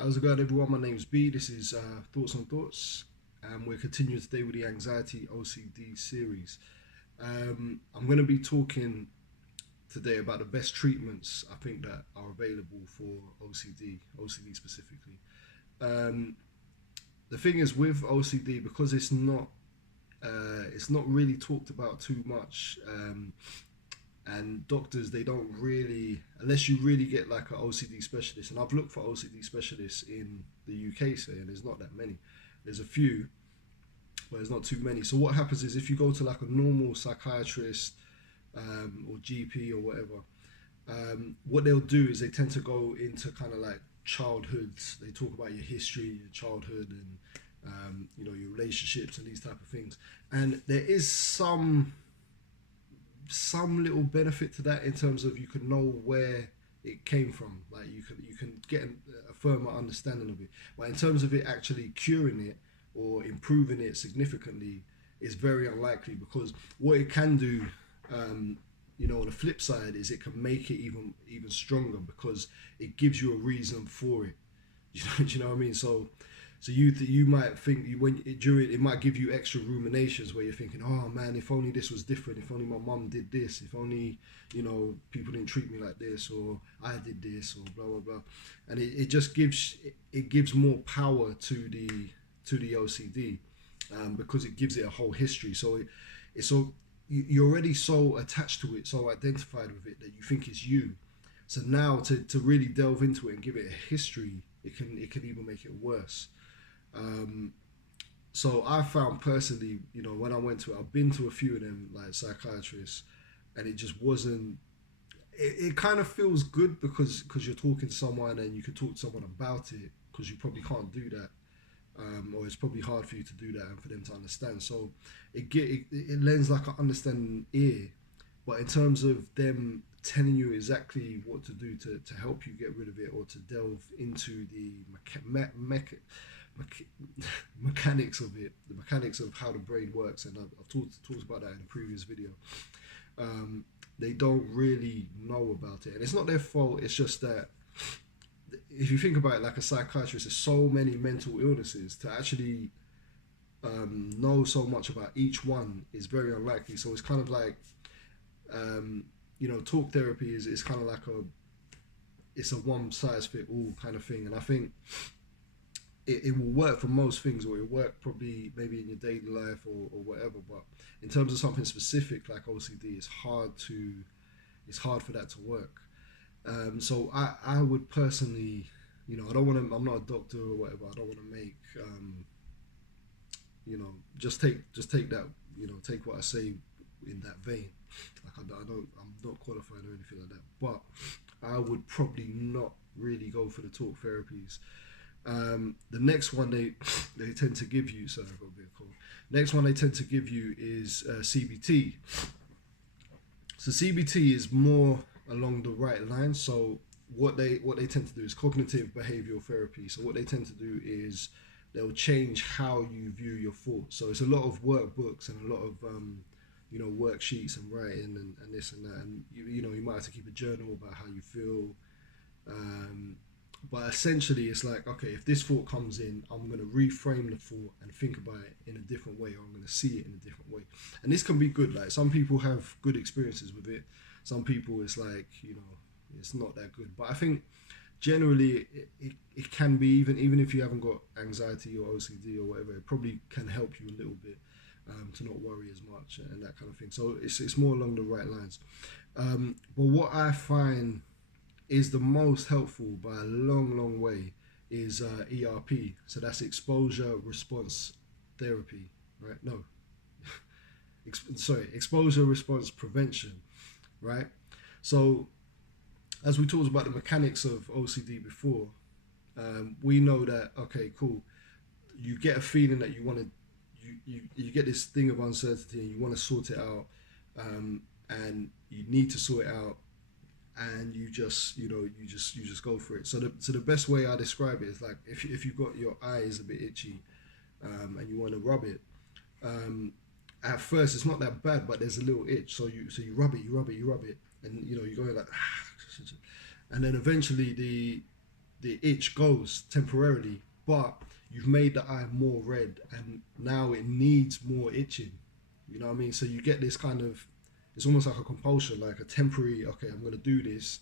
How's it going, everyone? My name's B. This is Thoughts on Thoughts, and we're continuing today with the anxiety OCD series. I'm going to be talking today about the best treatments I think that are available for OCD specifically. Um, the thing is with OCD, because it's not really talked about too much. And doctors, they don't really, unless you really get like an OCD specialist, and I've looked for OCD specialists in the UK, say, and there's not that many. There's a few, but there's not too many. So what happens is, if you go to like a normal psychiatrist, or GP or whatever, what they'll do is they tend to go into kind of like childhoods. They talk about your history, your childhood, and your relationships and these type of things. And there is some little benefit to that, in terms of you can know where it came from. Like you can get a firmer understanding of it. But in terms of it actually curing it or improving it significantly, is very unlikely, because what it can do, on the flip side, is it can make it even stronger, because it gives you a reason for it. Do you know what I mean? So you might think, it might give you extra ruminations, where you're thinking, oh man, if only this was different, if only my mum did this, if only people didn't treat me like this, or I did this, or blah blah blah, and it just gives more power to the OCD, because it gives it a whole history. You're already so attached to it, so identified with it, that you think it's you. So now to really delve into it and give it a history, it can even make it worse. So I found personally, when I went to it, I've been to a few of them, like psychiatrists, and it just wasn't. It kind of feels good, because you're talking to someone and you can talk to someone about it, because you probably can't do that, or it's probably hard for you to do that and for them to understand. So it lends like an understanding ear, but in terms of them telling you exactly what to do to help you get rid of it, or to delve into the mechanics of it, the mechanics of how the brain works, and I've talked about that in a previous video. They don't really know about it, and it's not their fault. It's just that, if you think about it, like a psychiatrist, there's so many mental illnesses, to actually know so much about each one is very unlikely. So it's kind of like, talk therapy is kind of like it's a one size fit all kind of thing, and I think it will work for most things, or it will work probably maybe in your daily life, or whatever. But in terms of something specific like OCD, it's hard for that to work. So I would personally, I don't want to. I'm not a doctor or whatever. I don't want to make, just take that, take what I say in that vein. Like I'm not qualified or anything like that. But I would probably not really go for the talk therapies. The next one they tend to give you. Sorry, I've got a bit of cold. Next one they tend to give you is CBT. So CBT is more along the right line. So what they tend to do is cognitive behavioral therapy. So what they tend to do is they'll change how you view your thoughts. So it's a lot of workbooks and a lot of worksheets and writing and this and that, and you might have to keep a journal about how you feel. But essentially, it's like, okay, if this thought comes in, I'm going to reframe the thought and think about it in a different way, or I'm going to see it in a different way. And this can be good. Like, some people have good experiences with it. Some people, it's like, it's not that good. But I think generally it can be, even if you haven't got anxiety or OCD or whatever, it probably can help you a little bit, to not worry as much and that kind of thing. So it's more along the right lines. But what I find is the most helpful by a long way is ERP. So that's exposure response therapy, right? No, exposure response prevention, right? So as we talked about the mechanics of OCD before, we know that, okay, cool, you get a feeling that you want to, you get this thing of uncertainty and you want to sort it out, and you need to sort it out, and you just go for it. So the best way I describe it is like, if you've got your eyes a bit itchy, and you want to rub it, at first it's not that bad, but there's a little itch. So you rub it, and you're going like, and then eventually the itch goes temporarily, but you've made the eye more red, and now it needs more itching. You know what I mean? So you get this kind of, it's almost like a compulsion, like a temporary, okay, I'm going to do this,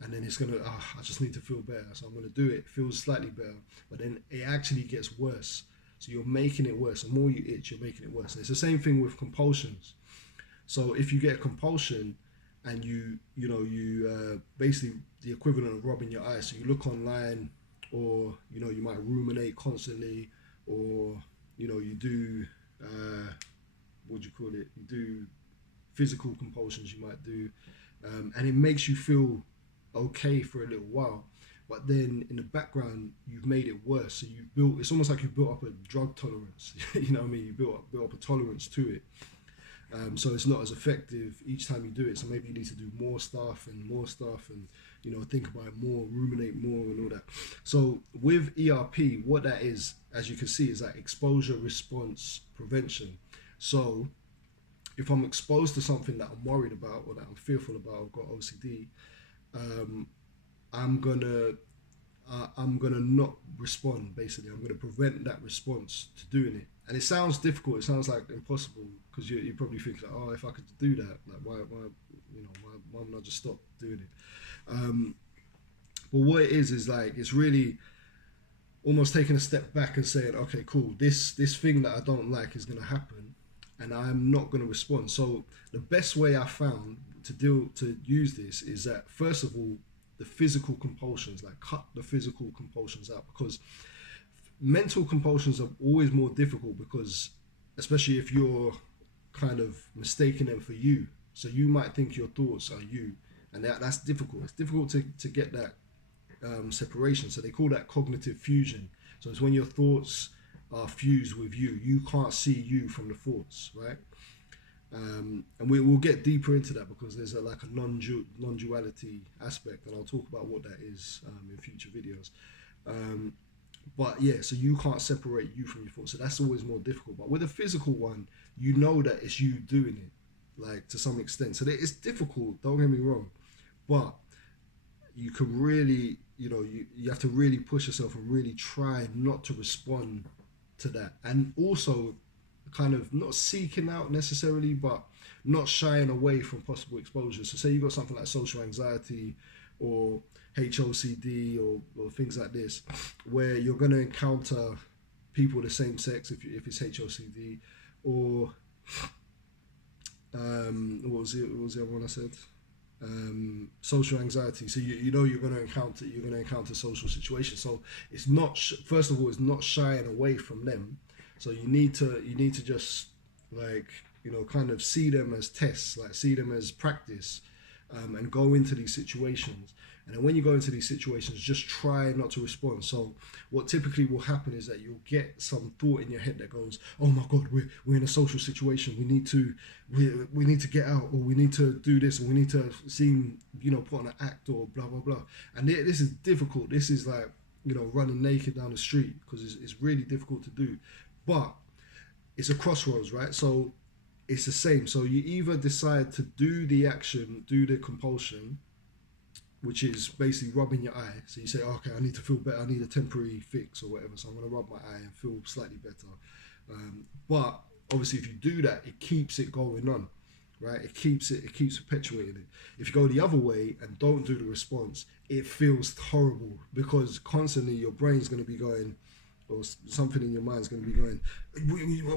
and then it's going to, I just need to feel better. So I'm going to do it. It feels slightly better, but then it actually gets worse. So you're making it worse. The more you itch, you're making it worse. And it's the same thing with compulsions. So if you get a compulsion and you basically the equivalent of rubbing your eyes. So you look online, or you might ruminate constantly, or you do what do you call it? You do physical compulsions. You might do, and it makes you feel okay for a little while. But then in the background, you've made it worse. So you've built. It's almost like you've built up a drug tolerance. You know what I mean? You built up a tolerance to it. So it's not as effective each time you do it. So maybe you need to do more stuff, and think about it more, ruminate more, and all that. So with ERP, what that is, as you can see, is like exposure response prevention. So if I'm exposed to something that I'm worried about or that I'm fearful about, I've got OCD, I'm gonna not respond. Basically, I'm gonna prevent that response to doing it. And it sounds difficult. It sounds like impossible, because you probably think like, oh, if I could do that, like why wouldn't I just stop doing it? But what it is like, it's really almost taking a step back and saying, okay, cool, this thing that I don't like is gonna happen, and I'm not gonna respond. So the best way I found to use this is that, first of all, the physical compulsions, like cut the physical compulsions out, because mental compulsions are always more difficult, because especially if you're kind of mistaking them for you. So you might think your thoughts are you, and that's difficult. It's difficult to get that separation. So they call that cognitive fusion. So it's when your thoughts are fused with you. You can't see you from the thoughts, right? And we'll get deeper into that, because there's a non-duality aspect, and I'll talk about what that is in future videos. But yeah, so you can't separate you from your thoughts. So that's always more difficult. But with a physical one, you know that it's you doing it, like to some extent. So it's difficult, don't get me wrong. But you can really, you have to really push yourself and really try not to respond to that. And also kind of not seeking out necessarily, but not shying away from possible exposure. So say you've got something like social anxiety or HOCD or things like this, where you're going to encounter people of the same sex, if it's HOCD, or what was the other one I said? Social anxiety. So you're going to encounter social situations. So it's not first of all, it's not shying away from them. So you need to just like kind of see them as tests, like see them as practice, and go into these situations. And then when you go into these situations, just try not to respond. So what typically will happen is that you'll get some thought in your head that goes, oh my God, we're in a social situation. We need to get out, or we need to do this, or we need to seem, put on an act, or blah, blah, blah. And this is difficult. This is like, running naked down the street, because it's really difficult to do. But it's a crossroads, right? So it's the same. So you either decide to do the action, do the compulsion, which is basically rubbing your eye. So you say, okay, I need to feel better. I need a temporary fix or whatever. So I'm going to rub my eye and feel slightly better. But obviously, if you do that, it keeps it going on, right? It keeps perpetuating it. If you go the other way and don't do the response, it feels horrible, because constantly your brain's going to be going, or something in your mind's going to be going,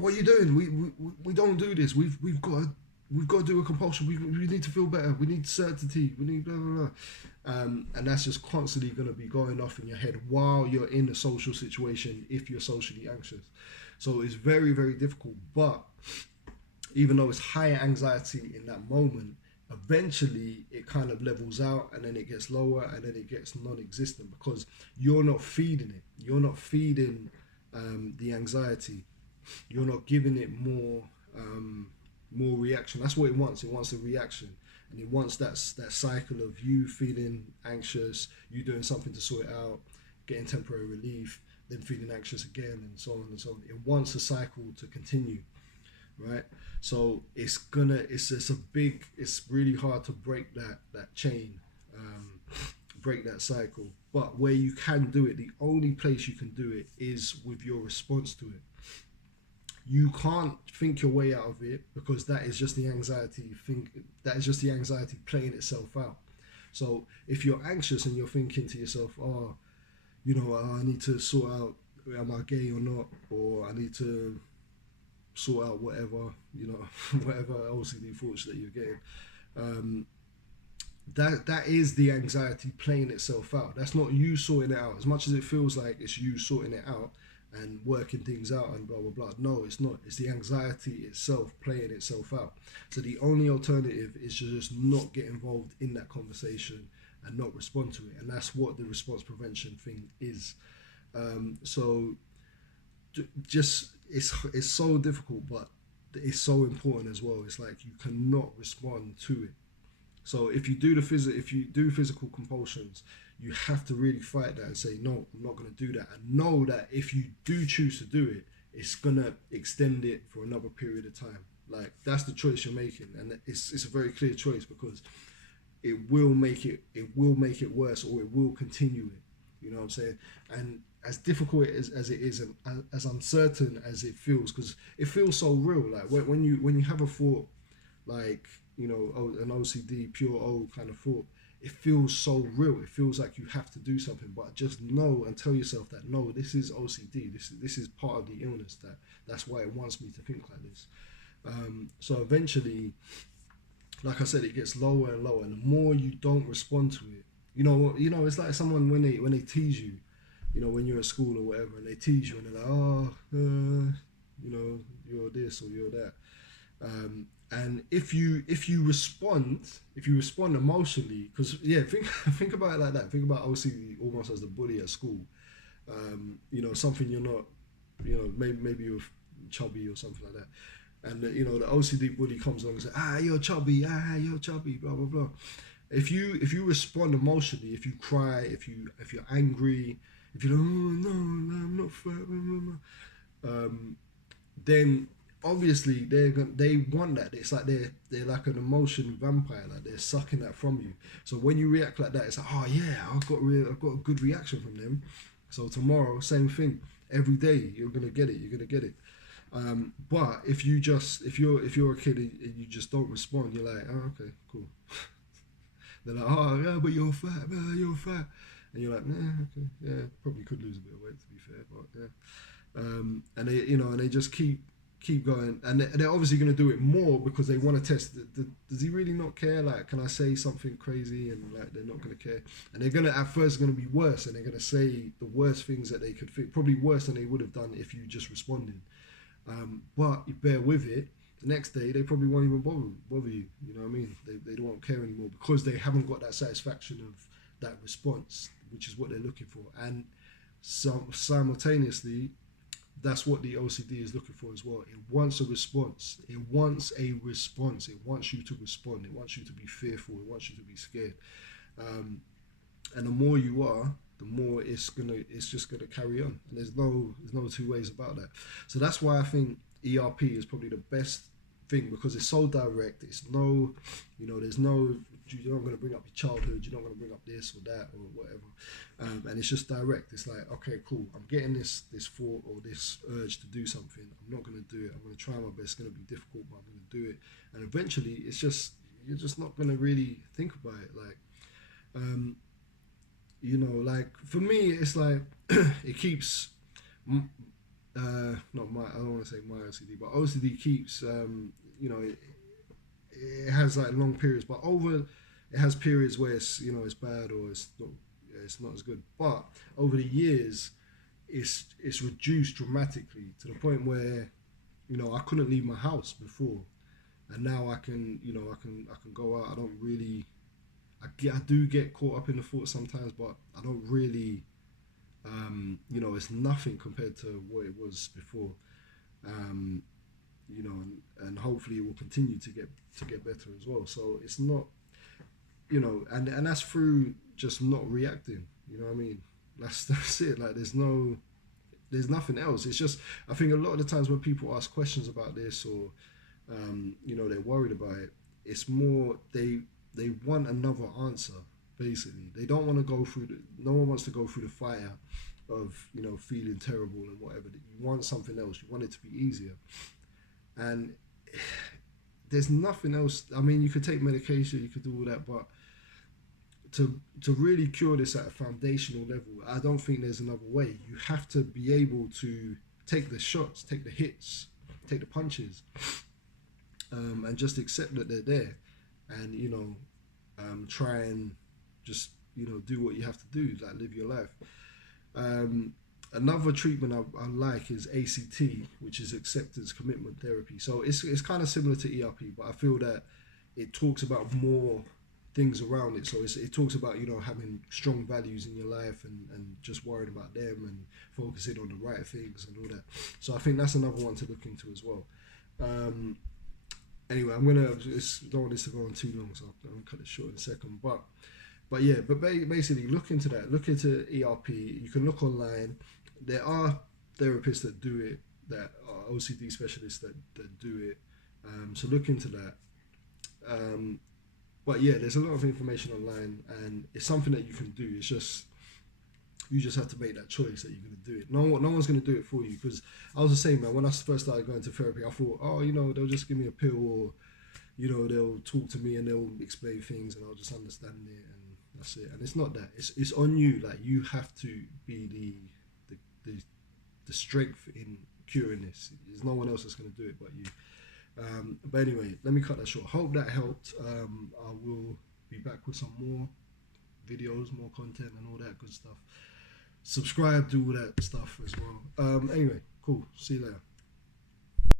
what are you doing? We don't do this. We've got to do a compulsion. We need to feel better. We need certainty. We need blah, blah, blah. And that's just constantly going to be going off in your head while you're in a social situation, if you're socially anxious. So it's very, very difficult. But even though it's higher anxiety in that moment, eventually it kind of levels out, and then it gets lower, and then it gets non-existent, because you're not feeding it. You're not feeding the anxiety. You're not giving it more reaction. That's what it wants. It wants a reaction, and it wants that cycle of you feeling anxious, you doing something to sort it out, getting temporary relief, then feeling anxious again, and so on and so on. It wants a cycle to continue, right? So it's really hard to break that chain. break that cycle. But where you can do it, the only place you can do it is with your response to it. You can't think your way out of it, because that is just the anxiety playing itself out. So if you're anxious and you're thinking to yourself, oh, I need to sort out, am I gay or not, or I need to sort out whatever, whatever OCD thoughts that you're getting, that is the anxiety playing itself out. That's not you sorting it out. As much as it feels like it's you sorting it out and working things out and blah blah blah, no, it's not. It's the anxiety itself playing itself out. So the only alternative is to just not get involved in that conversation and not respond to it. And that's what the response prevention thing is. So just it's so difficult, but it's so important as well. It's like you cannot respond to it. So if you do physical compulsions, you have to really fight that and say, no, I'm not going to do that. And know that if you do choose to do it, it's going to extend it for another period of time. Like, that's the choice you're making. And it's a very clear choice, because it will make it worse, or it will continue it. You know what I'm saying? And as difficult as it is, and as uncertain as it feels, because it feels so real. Like when you have a thought, like, an OCD, pure O kind of thought, it feels so real. It feels like you have to do something, but just know and tell yourself that, no, this is OCD. This is part of the illness. That's why it wants me to think like this. So eventually, like I said, it gets lower and lower, and the more you don't respond to it, it's like someone when they tease you, when you're at school or whatever, and they tease you and they're like, oh, you're this or you're that. And if you respond emotionally, because think about it like that. Think about OCD almost as the bully at school. Something you're not, maybe you're chubby or something like that, and the OCD bully comes along and says, you're chubby, blah blah blah. If you respond emotionally, if you cry, if you're angry, if you're like, oh no, I'm not fat, blah, blah, blah, then obviously they want that. It's like they're like an emotion vampire, like they're sucking that from you. So when you react like that, it's like, oh yeah, I've got a good reaction from them. So tomorrow, same thing. Every day you're gonna get it. But if you're a kid and you just don't respond, you're like, oh, okay, cool. They're like, oh yeah, but you're fat, man, you're fat, and you're like, nah, okay, yeah, probably could lose a bit of weight, to be fair, but yeah. And they and they just keep going, and they're obviously going to do it more because they want to test. Does he really not care? Like, can I say something crazy and like they're not going to care? And they're going to at first going to be worse, and they're going to say the worst things that they could think, probably worse than they would have done if you just responded. But you bear with it. The next day they probably won't even bother you. You know what I mean? They don't care anymore because they haven't got that satisfaction of that response, which is what they're looking for. And simultaneously, that's what the OCD is looking for as well. It wants a response. It wants a response. It wants you to respond. It wants you to be fearful. It wants you to be scared. And the more you are, the more it's just gonna carry on. And there's no two ways about that. So that's why I think ERP is probably the best thing, because it's so direct. It's no, there's no, you're not going to bring up your childhood, you're not going to bring up this or that or whatever, and it's just direct. It's like, okay, cool, I'm getting this thought or this urge to do something. I'm not going to do it. I'm going to try my best. It's going to be difficult, but I'm going to do it. And eventually, you're just not going to really think about it. Like, like for me, it's like it keeps. I don't want to say my OCD, but OCD keeps, it has like long periods, but it has periods where it's, it's bad or it's not as good. But over the years, it's reduced dramatically to the point where, I couldn't leave my house before, and now I can, I can go out. I don't really, I do get caught up in the thoughts sometimes, but I don't really. It's nothing compared to what it was before, and hopefully it will continue to get better as well. So it's not, and that's through just not reacting. You know what I mean? That's it. Like there's nothing else. It's just, I think a lot of the times when people ask questions about this or, they're worried about it, it's more they want another answer. Basically, they don't want to go through. No one wants to go through the fire of, you know, feeling terrible and whatever. You want something else. You want it to be easier, and there's nothing else. I mean, you could take medication, you could do all that, but to really cure this at a foundational level, I don't think there's another way. You have to be able to take the shots, take the hits, take the punches, and just accept that they're there, and, you know, try and just, you know, do what you have to do, like live your life. Another treatment I like is ACT, which is acceptance commitment therapy. So it's kind of similar to ERP, but I feel that it talks about more things around it. So it talks about, you know, having strong values in your life, and just worrying about them and focusing on the right things and all that. So I think that's another one to look into as well. Anyway, don't want this to go on too long, so I'm gonna cut it short in a second. But yeah, basically look into that. Look into ERP. You can look online. There are therapists that do it, that are OCD specialists that do it. So look into that. But yeah, there's a lot of information online, and it's something that you can do. It's just, you just have to make that choice that you're going to do it. No one's going to do it for you. Because I was the same, man. When I first started going to therapy, I thought, oh, you know, they'll just give me a pill, or, you know, they'll talk to me and they'll explain things and I'll just understand it, and that's it. And it's not that. It's on you. Like, you have to be the strength in curing this. There's no one else that's going to do it but you. But anyway, let me cut that short. Hope that helped. I will be back with some more videos, more content, and all that good stuff. Subscribe, do all that stuff as well. Anyway, cool. See you later.